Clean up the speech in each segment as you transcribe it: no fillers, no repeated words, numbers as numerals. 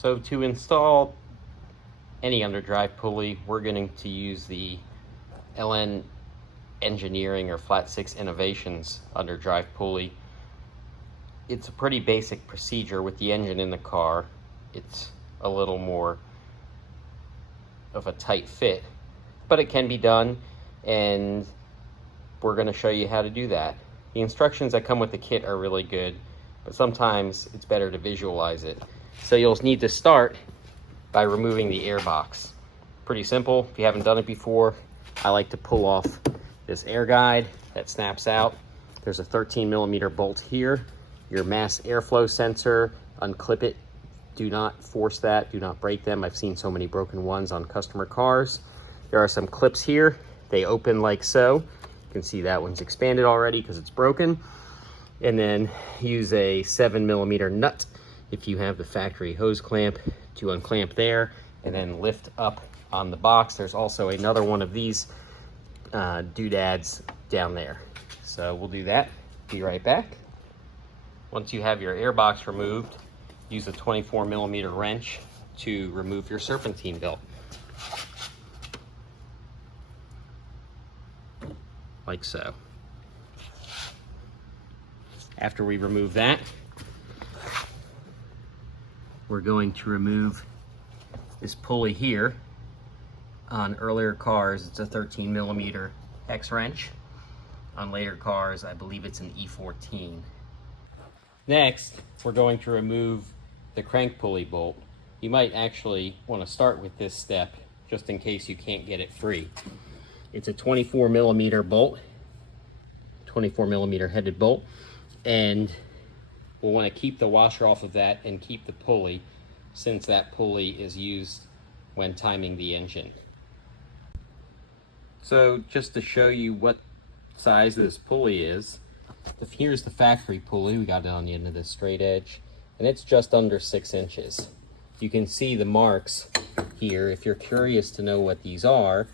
So to install any underdrive pulley, we're going to use the LN Engineering or Flat 6 Innovations underdrive pulley. It's a pretty basic procedure with the engine in the car. It's a little more of a tight fit, but it can be done, and we're going to show you how to do that. The instructions that come with the kit are really good, but sometimes it's better to visualize it. So you'll need to start by removing the air box. Pretty simple. If you haven't done it before, I like to pull off this air guide that snaps out. There's a 13mm bolt here. Your mass airflow sensor, unclip it. Do not force that, do not break them. I've seen so many broken ones on customer cars. There are some clips here. They open like so. You can see that one's expanded already because it's broken. And then use a 7mm nut if you have the factory hose clamp to unclamp there, and then lift up on the box. There's also another one of these doodads down there. So we'll do that, be right back. Once you have your air box removed, use a 24mm wrench to remove your serpentine belt. Like so. After we remove that, we're going to remove this pulley here. On earlier cars, it's a 13mm hex wrench. On later cars, I believe it's an E14. Next, we're going to remove the crank pulley bolt. You might actually want to start with this step just in case you can't get it free. It's a 24mm bolt, 24mm headed bolt, and we'll want to keep the washer off of that and keep the pulley, since that pulley is used when timing the engine. So just to show you what size this pulley is, here's the factory pulley. We got it on the end of this straight edge, and it's just under 6 inches. You can see the marks here. If you're curious to know what these are,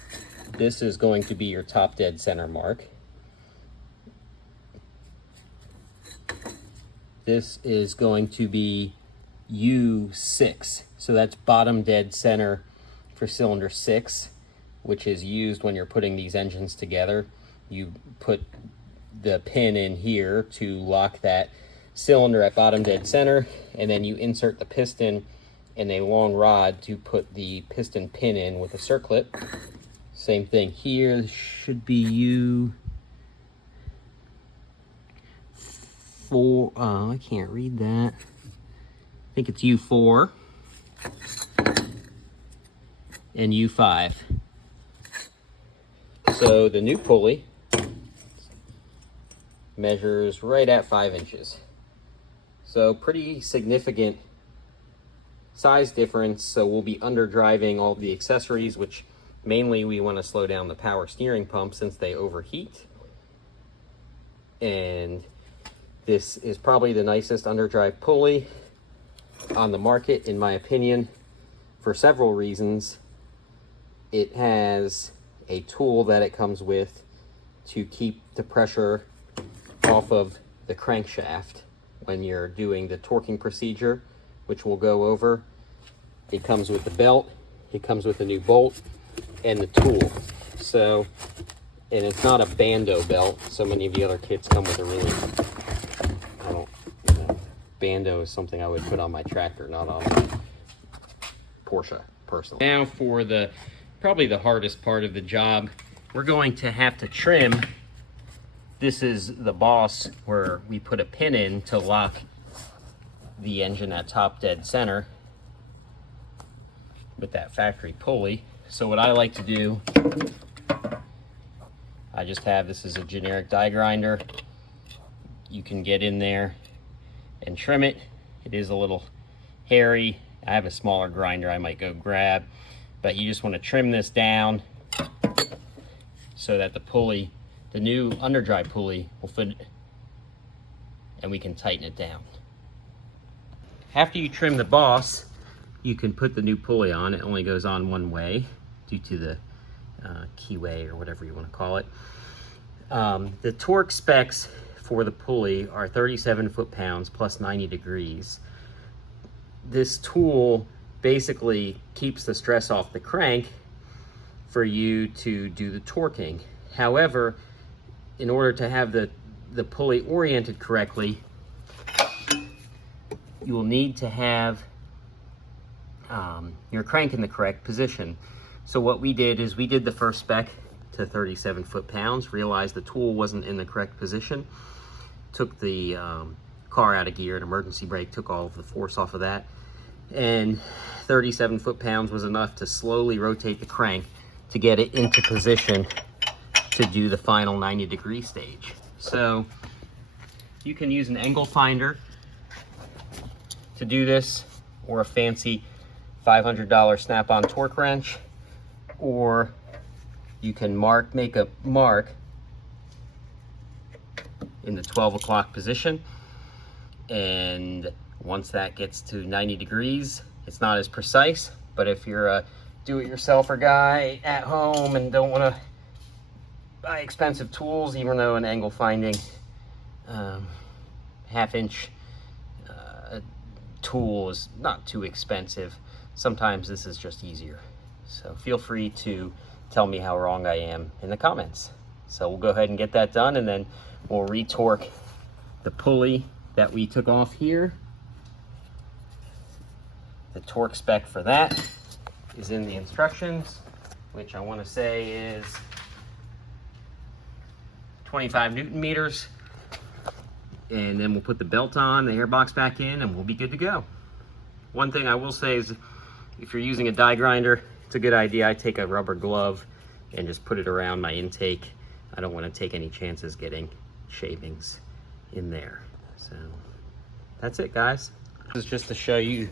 this is going to be your top dead center mark. This is going to be U6, so that's bottom dead center for cylinder 6, which is used when you're putting these engines together. You put the pin in here to lock that cylinder at bottom dead center, and then you insert the piston in a long rod to put the piston pin in with a circlip. Same thing here. This should be U4. I can't read that. I think it's U4 and U5. So the new pulley measures right at 5 inches. So pretty significant size difference. So we'll be underdriving all the accessories, which mainly we want to slow down the power steering pump since they overheat. And this is probably the nicest underdrive pulley on the market, in my opinion, for several reasons. It has a tool that it comes with to keep the pressure off of the crankshaft when you're doing the torquing procedure, which we'll go over. It comes with the belt, it comes with a new bolt, and the tool. So, and it's not a bando belt. So many of the other kits come with a really, bando is something I would put on my tractor, not on my Porsche, personally. Now for probably the hardest part of the job, we're going to have to trim. This is the boss where we put a pin in to lock the engine at top dead center with that factory pulley. So what I like to do, I just have, this is a generic die grinder. You can get in there and trim it. It is a little hairy. I have a smaller grinder I might go grab, but you just want to trim this down so that the pulley, the new underdrive pulley, will fit and we can tighten it down. After you trim the boss, you can put the new pulley on. It only goes on one way due to the keyway or whatever you want to call it. The torque specs for the pulley are 37 foot-pounds plus 90 degrees. This tool basically keeps the stress off the crank for you to do the torquing. However, in order to have the pulley oriented correctly, you will need to have your crank in the correct position. So what we did is we did the first spec to 37 foot-pounds, realized the tool wasn't in the correct position, took the car out of gear, an emergency brake took all of the force off of that, and 37 foot-pounds was enough to slowly rotate the crank to get it into position to do the final 90-degree stage. So you can use an angle finder to do this, or a fancy $500 snap-on torque wrench, or you can make a mark in the 12 o'clock position, and once that gets to 90 degrees, it's not as precise, but if you're a do-it-yourselfer guy at home and don't want to buy expensive tools, even though an angle finding half-inch tool is not too expensive, sometimes this is just easier. So feel free to tell me how wrong I am in the comments. So we'll go ahead and get that done, and then we'll retorque the pulley that we took off here. The torque spec for that is in the instructions, which I want to say is 25 Newton meters. And then we'll put the belt on, the airbox back in, and we'll be good to go. One thing I will say is, if you're using a die grinder, it's a good idea I take a rubber glove and just put it around my intake. I don't want to take any chances getting shavings in there. So that's it, guys. This is just to show you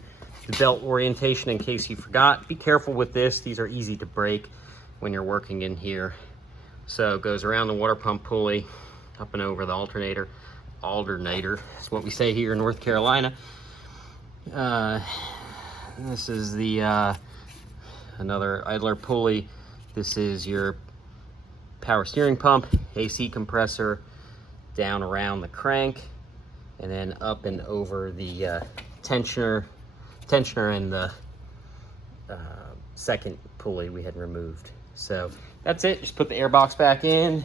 the belt orientation in case you forgot. Be careful with this. These are easy to break when you're working in here. So it goes around the water pump pulley, up and over the alternator is what we say here in North Carolina. This is the another idler pulley. This is your power steering pump, AC compressor, down around the crank, and then up and over the tensioner and the second pulley we had removed. So that's it. Just put the airbox back in.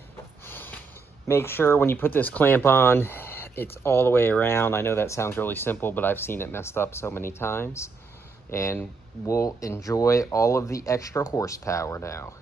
Make sure when you put this clamp on, it's all the way around. I know that sounds really simple, but I've seen it messed up so many times. And we'll enjoy all of the extra horsepower now.